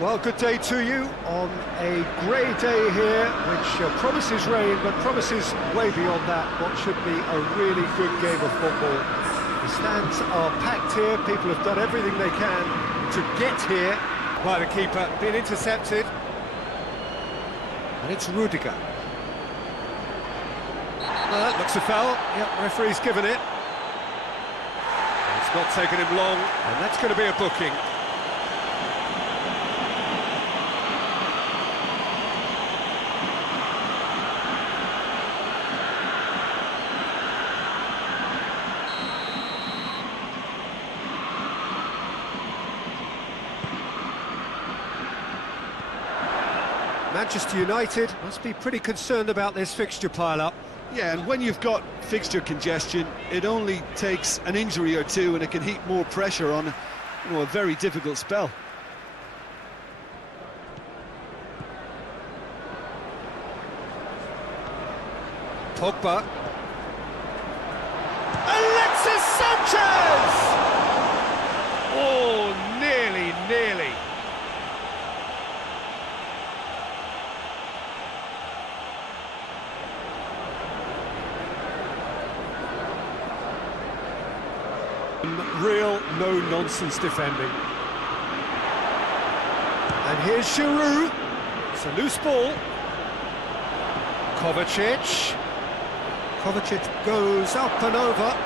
Well, good day to you on a grey day here, which promises rain, but promises way beyond that what should be a really good game of football. The stands are packed here, people have done everything they can to get here. By the keeper, being intercepted. And it's Rudiger. Well, that looks a foul. Yep, referee's given it. It's not taken him long, and that's going to be a booking. Manchester United must be pretty concerned about this fixture pile-up. Yeah, and when you've got fixture congestion, it only takes an injury or two and it can heap more pressure on, a very difficult spell. Pogba. Alexis Sanchez! Oh, nearly. Real no-nonsense defending. And here's Giroud. It's a loose ball. Kovacic. Kovacic goes up and over.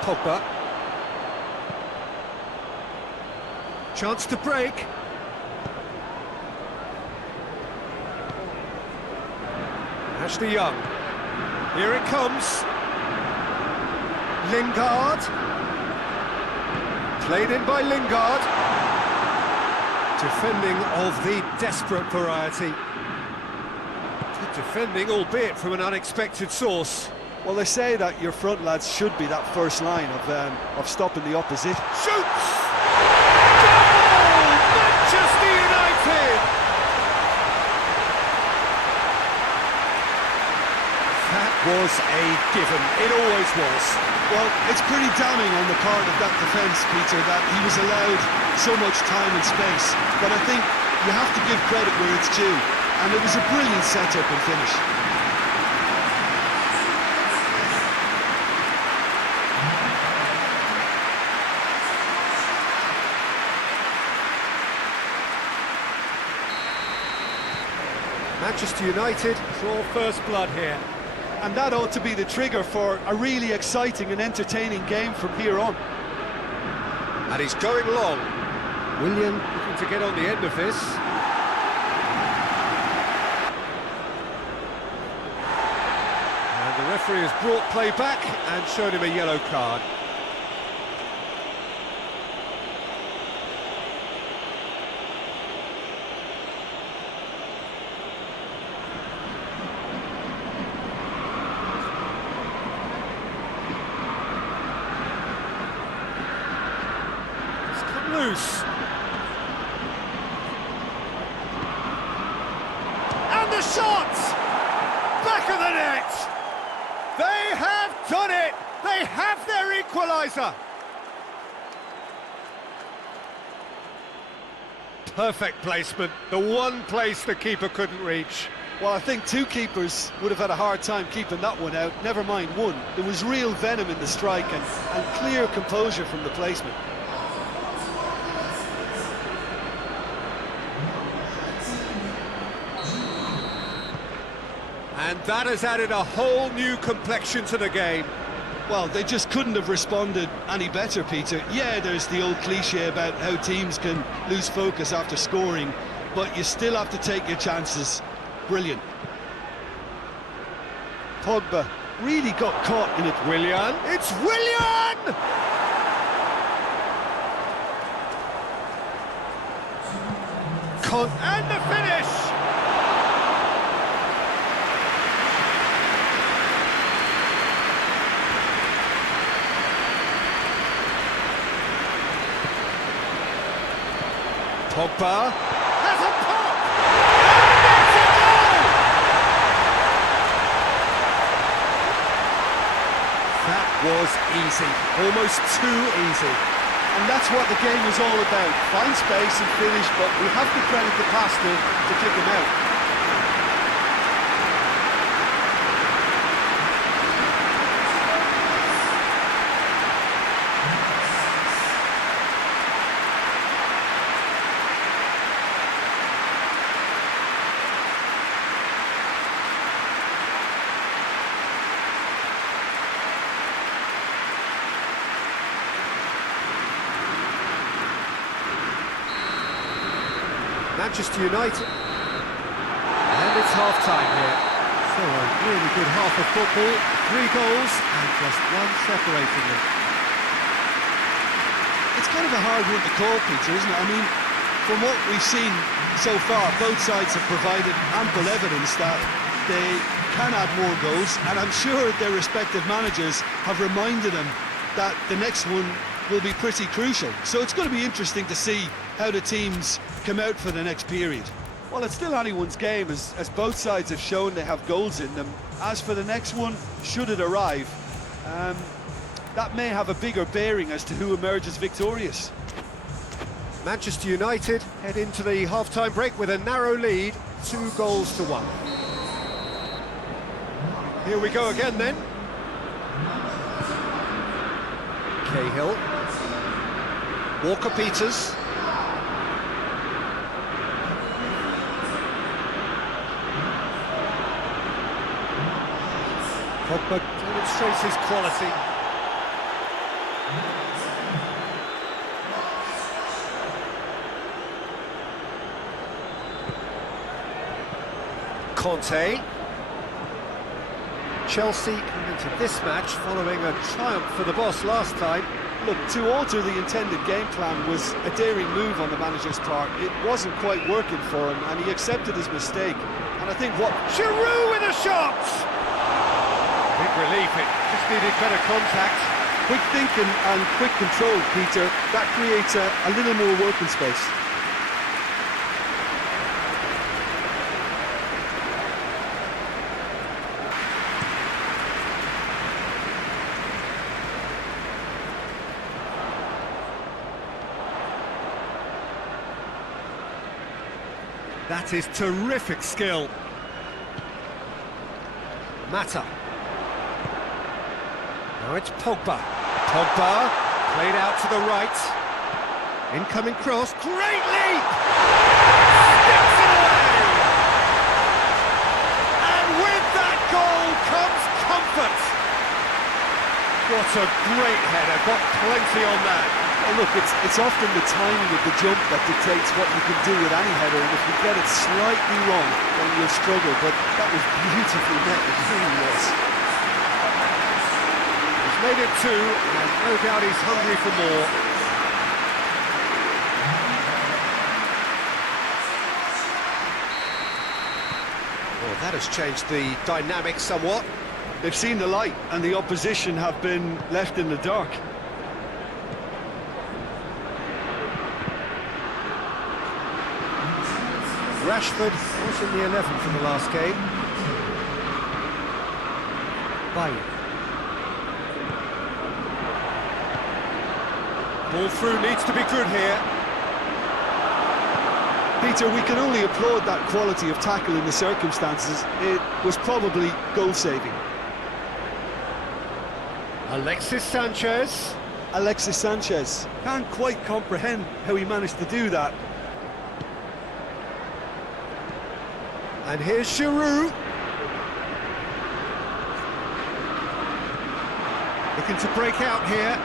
Pogba. Chance to break. Ashley Young. Here it comes. Lingard. Played in by Lingard. Defending of the desperate variety. Good defending, albeit from an unexpected source. Well, they say that your front lads should be that first line of stopping the opposition. Shoots! Goal! Manchester United! That was a given. It always was. Well, it's pretty damning on the part of that defence, Peter, that he was allowed so much time and space. But I think you have to give credit where it's due, and it was a brilliant set-up and finish. Manchester United draw first blood here. And that ought to be the trigger for a really exciting and entertaining game from here on. And he's going long. Willian looking to get on the end of this. And the referee has brought play back and shown him a yellow card. Loose. And the shot! Back of the net! They have done it! They have their equaliser! Perfect placement, the one place the keeper couldn't reach. Well, I think two keepers would have had a hard time keeping that one out, never mind one. There was real venom in the strike and clear composure from the placement. And that has added a whole new complexion to the game. Well, they just couldn't have responded any better, Peter. Yeah, there's the old cliche about how teams can lose focus after scoring, but you still have to take your chances. Brilliant. Pogba really got caught in it. Willian, it's Willian! And the finish! Pogba has a pop! And it's a goal! That was easy, almost too easy. And that's what the game is all about. Find space and finish, but we have to credit the passer to kick him out. Manchester United. And it's half-time here. So a really good half of football, 3 goals and just one separating them. It's kind of a hard one to call, Peter, isn't it? I mean, from what we've seen so far, both sides have provided ample evidence that they can add more goals, and I'm sure their respective managers have reminded them that the next one will be pretty crucial. So it's going to be interesting to see how the teams come out for the next period. Well, it's still anyone's game, as both sides have shown they have goals in them. As for the next one, should it arrive, that may have a bigger bearing as to who emerges victorious. Manchester United head into the half-time break with a narrow lead, 2 goals to 1. Here we go again then. Cahill. Walker-Peters. Pogba demonstrates his quality. Conte. Chelsea come into this match following a triumph for the boss last time. Look, to alter the intended game plan was a daring move on the manager's part. It wasn't quite working for him, and he accepted his mistake. And I think what... Giroud with a shot! Big relief, it just needed better contact. Quick thinking and quick control, Peter. That creates a little more working space. That is terrific skill. Mata. Now it's Pogba. Pogba, played out to the right. Incoming cross, great leap! Sticks it away! And with that goal comes comfort. What a great header, got plenty on that. Well, look, it's often the timing of the jump that dictates what you can do with any header, and if you get it slightly wrong, then you'll struggle, but that was beautifully met, it really was. He's made it 2, and no doubt he's hungry for more. Well, that has changed the dynamic somewhat. They've seen the light, and the opposition have been left in the dark. Rashford was in the 11 from the last game. Baye. Ball through needs to be good here. Peter, we can only applaud that quality of tackle in the circumstances. It was probably goal-saving. Alexis Sanchez. Alexis Sanchez. Can't quite comprehend how he managed to do that. And here's Giroud. Looking to break out here.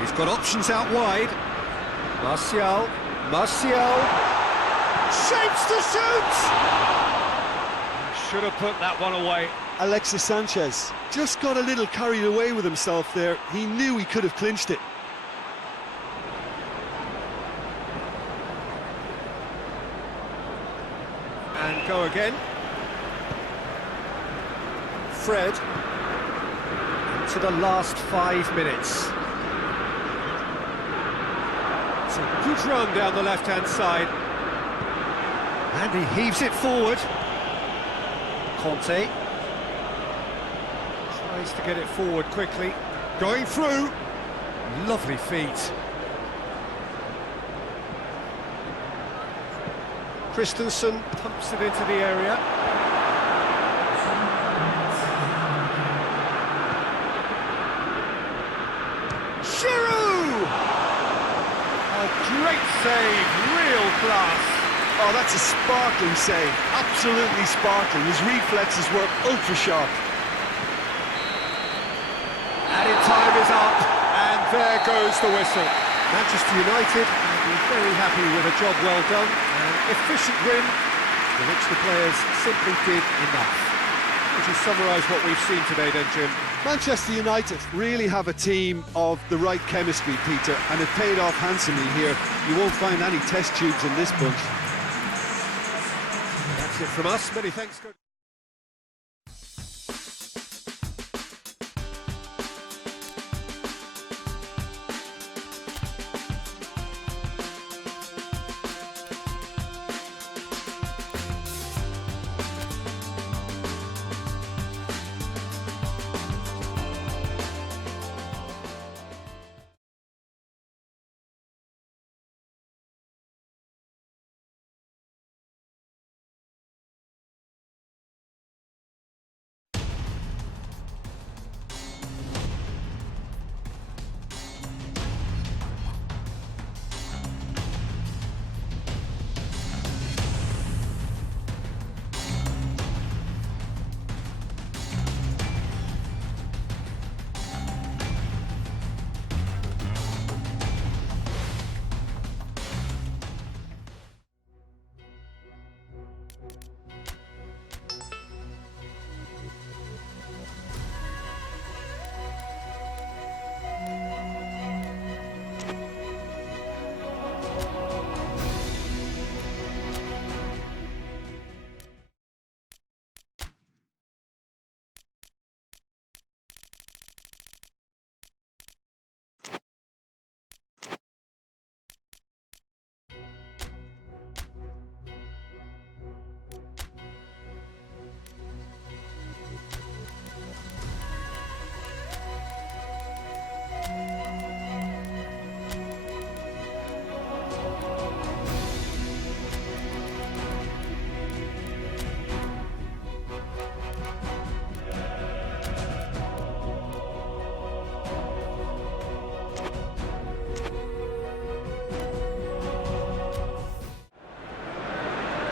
He's got options out wide. Martial. Shapes to shoot! Should have put that one away. Alexis Sanchez just got a little carried away with himself there. He knew he could have clinched it. And go again. Fred. To the last 5 minutes. It's a good run down the left-hand side. And he heaves it forward. Conte. Tries to get it forward quickly. Going through. Lovely feet. Christensen pumps it into the area. Giroud! A great save, real class. Oh, that's a sparkling save, absolutely sparkling. His reflexes were ultra-sharp. Added time is up, and there goes the whistle. Manchester United will be very happy with a job well done, an efficient win, for which the players simply did enough. Would you summarise what we've seen today then, Jim? Manchester United really have a team of the right chemistry, Peter, and it paid off handsomely here. You won't find any test tubes in this bunch. That's it from us. Many thanks.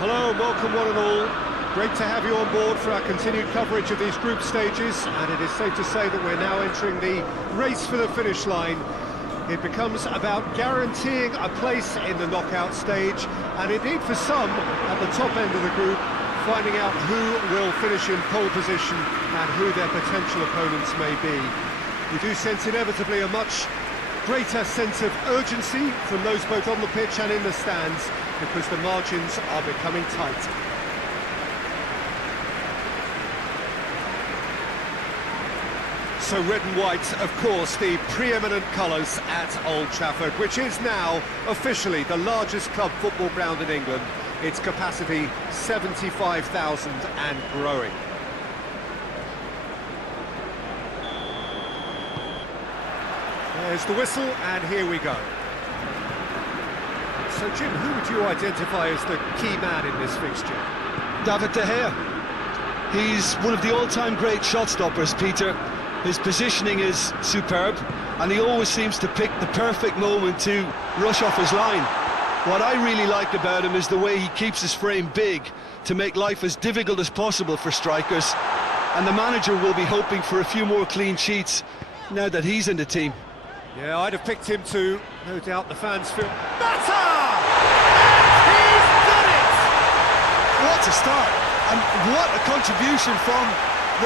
Hello and welcome one and all. Great to have you on board for our continued coverage of these group stages, and it is safe to say that we're now entering the race for the finish line. It becomes about guaranteeing a place in the knockout stage, and indeed for some at the top end of the group, finding out who will finish in pole position and who their potential opponents may be. We do sense inevitably a much greater sense of urgency from those both on the pitch and in the stands, because the margins are becoming tight. So red and white, of course, the preeminent colours at Old Trafford, which is now officially the largest club football ground in England. Its capacity 75,000 and growing. There's the whistle, and here we go. So, Jim, who would you identify as the key man in this fixture? David De Gea. He's one of the all-time great shot stoppers, Peter. His positioning is superb, and he always seems to pick the perfect moment to rush off his line. What I really like about him is the way he keeps his frame big to make life as difficult as possible for strikers, and the manager will be hoping for a few more clean sheets now that he's in the team. Yeah, I'd have picked him too. No doubt the fans feel... Mata! And he's done it! What a start, and what a contribution from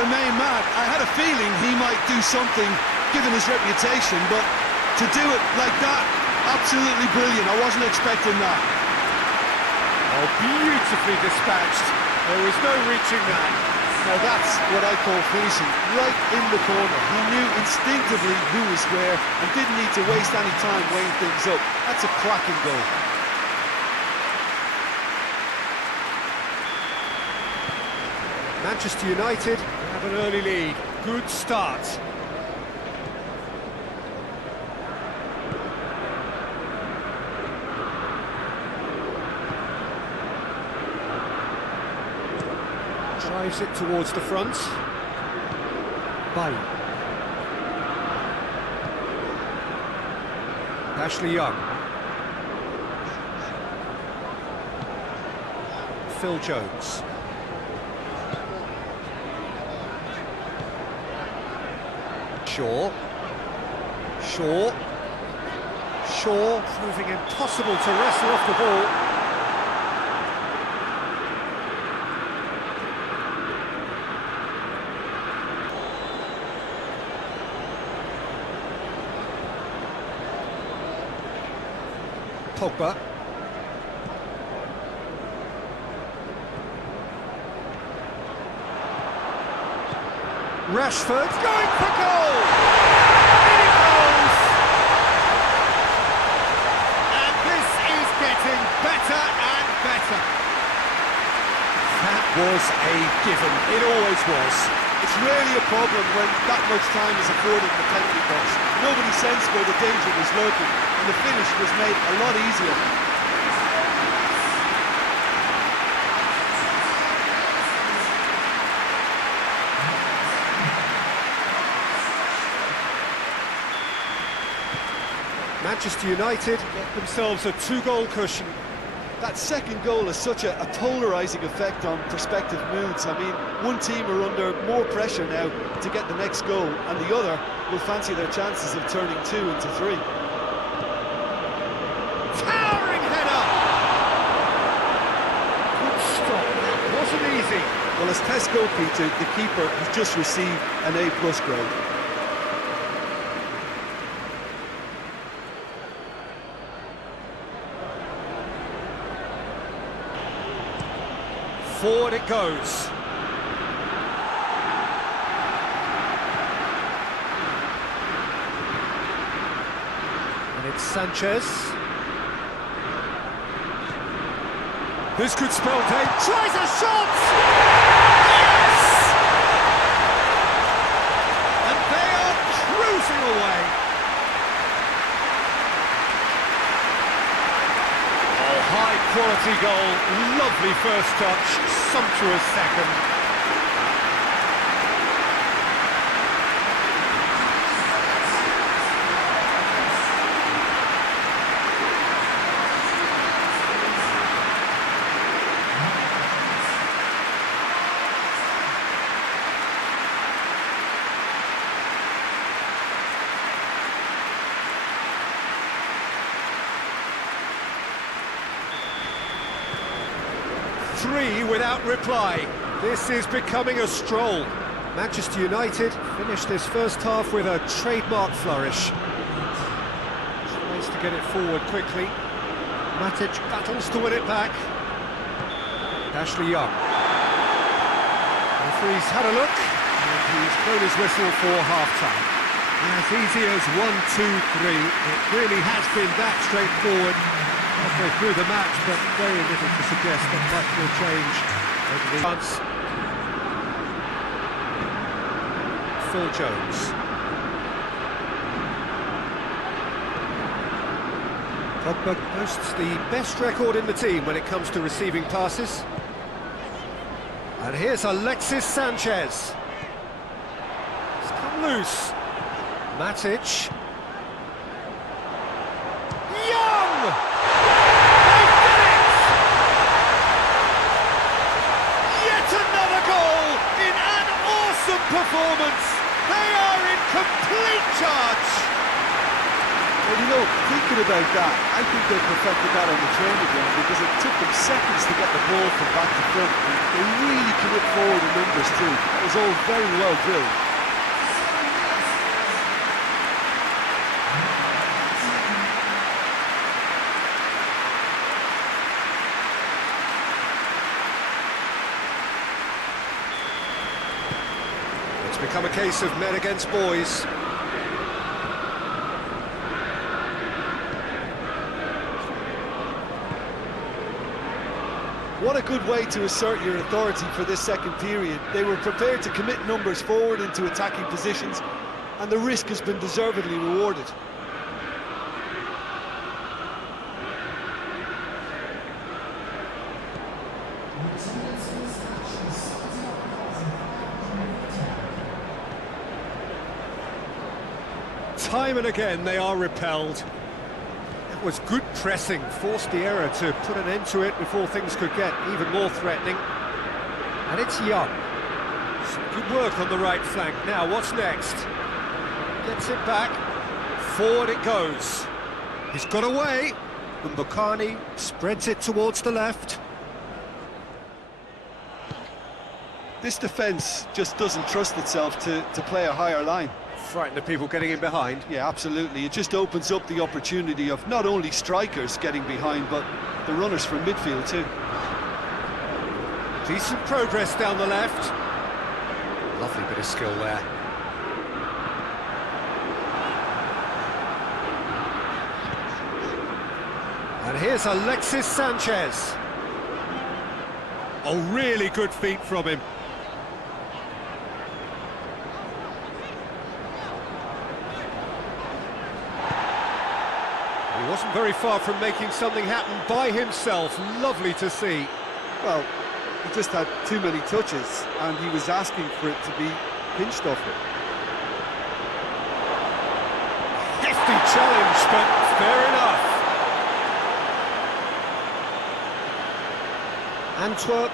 the main man. I had a feeling he might do something given his reputation, but to do it like that, absolutely brilliant. I wasn't expecting that. Oh, beautifully dispatched. There was no reaching that. Now that's what I call finishing, right in the corner. He knew instinctively who was where and didn't need to waste any time weighing things up. That's a cracking goal. Manchester United have an early lead. Good start. Drives it towards the front. Bailly. Ashley Young. Phil Jones. Shaw, proving impossible to wrestle off the ball. Pogba. Rashford going for goal! In it goes! And this is getting better and better. That was a given. It always was. It's rarely a problem when that much time is afforded in the penalty box. Nobody sensed where the danger was lurking, and the finish was made a lot easier. Manchester United get themselves a 2-goal cushion. That second goal has such a polarising effect on prospective moods. I mean, one team are under more pressure now to get the next goal, and the other will fancy their chances of turning 2 into 3. Towering header! Good stop, that wasn't easy. Well, as test goalkeeper, the keeper has just received an A+ grade. Forward it goes. And it's Sanchez. This could spell day. Tries a shot! Yes! And they are cruising away. High quality goal, lovely first touch, sumptuous second. Three without reply. This is becoming a stroll. Manchester United finished this first half with a trademark flourish. Tries to get it forward quickly. Matic battles to win it back. Ashley Young. Referee's had a look, and he's blown his whistle for half-time. As easy as 1, 2, 3. It really has been that straightforward. Halfway through the match, but very little to suggest that much will change over the months. Phil Jones. Pogba boasts the best record in the team when it comes to receiving passes. And here's Alexis Sanchez. It's come loose. Matic. Young! They've done it! Yet another goal in an awesome performance. They are in complete charge. Well, you know, thinking about that, I think they perfected that on the training ground because it took them seconds to get the ball from back to front. They really commit forward in numbers too. It was all very well drilled. It's become a case of men against boys. What a good way to assert your authority for this second period. They were prepared to commit numbers forward into attacking positions, and the risk has been deservedly rewarded. Time and again they are repelled. It was good pressing, forced the error to put an end to it before things could get even more threatening. And it's Young. Some good work on the right flank. Now, what's next? Gets it back. Forward it goes. He's got away. Umbra spreads it towards the left. This defence just doesn't trust itself to play a higher line. Frighten the people getting in behind. Yeah, absolutely. It just opens up the opportunity of not only strikers getting behind, but the runners from midfield too. Decent progress down the left. Lovely bit of skill there. And here's Alexis Sanchez. Oh, really good feet from him. He wasn't very far from making something happen by himself. Lovely to see. Well, he just had too many touches, and he was asking for it to be pinched off him. Hefty challenge, but fair enough. Antwerp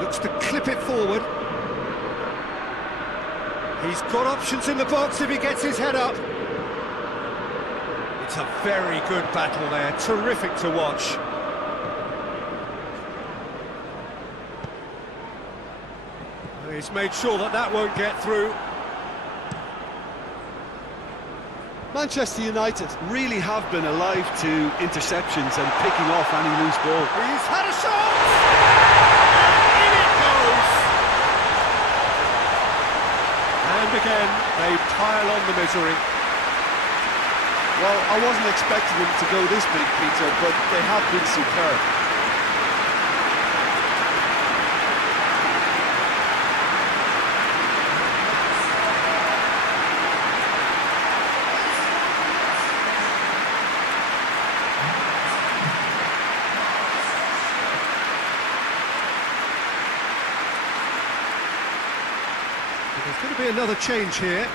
looks to clip it forward. He's got options in the box if he gets his head up. It's a very good battle there, terrific to watch. He's made sure that that won't get through. Manchester United really have been alive to interceptions and picking off any loose ball. He's had a shot! And in it goes! And again, they pile on the misery. Well, I wasn't expecting them to go this big, Peter, but they have been superb. There's going to be another change here.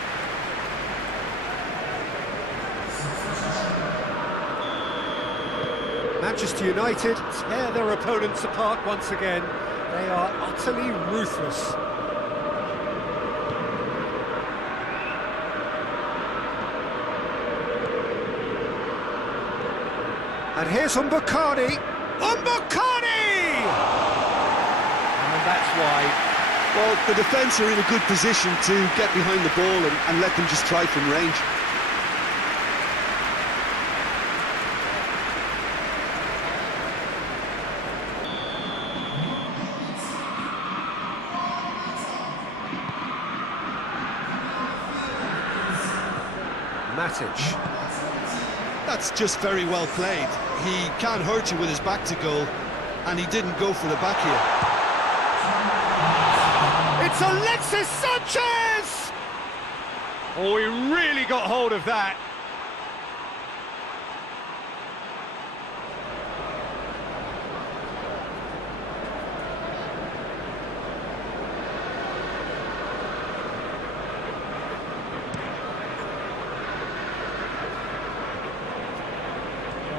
Manchester United tear their opponents apart once again. They are utterly ruthless. And here's Umbra. Umbra! And that's wide. Well, the defence are in a good position to get behind the ball and let them just try from range. Matic. That's just very well played. He can't hurt you with his back to goal, and he didn't go for the back here. It's Alexis Sanchez! Oh, he really got hold of that.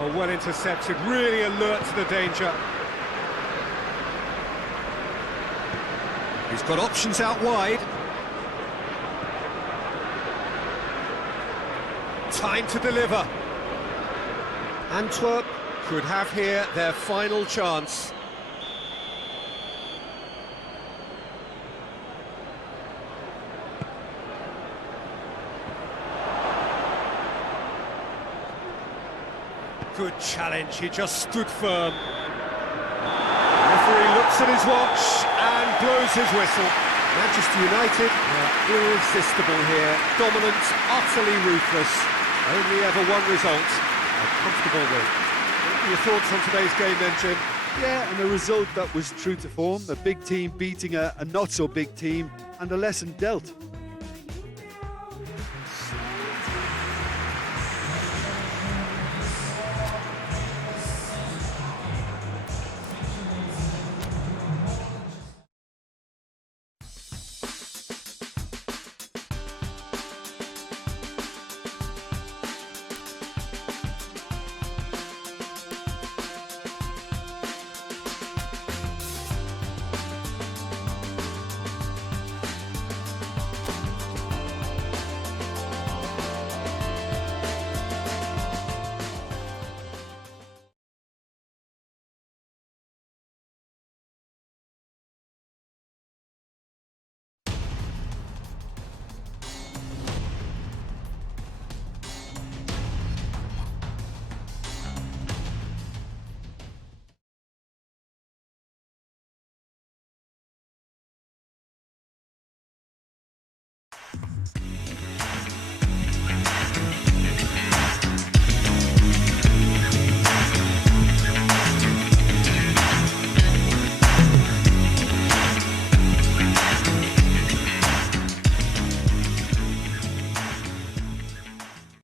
Oh, well intercepted, really alert to the danger. He's got options out wide. Time to deliver. Antwerp could have here their final chance. Good challenge, he just stood firm. Referee looks at his watch and blows his whistle. Manchester United are irresistible here, dominant, utterly ruthless. Only ever one result, a comfortable win. What are your thoughts on today's game then, Jim? Yeah, and a result that was true to form, a big team beating a not-so-big team, and a lesson dealt.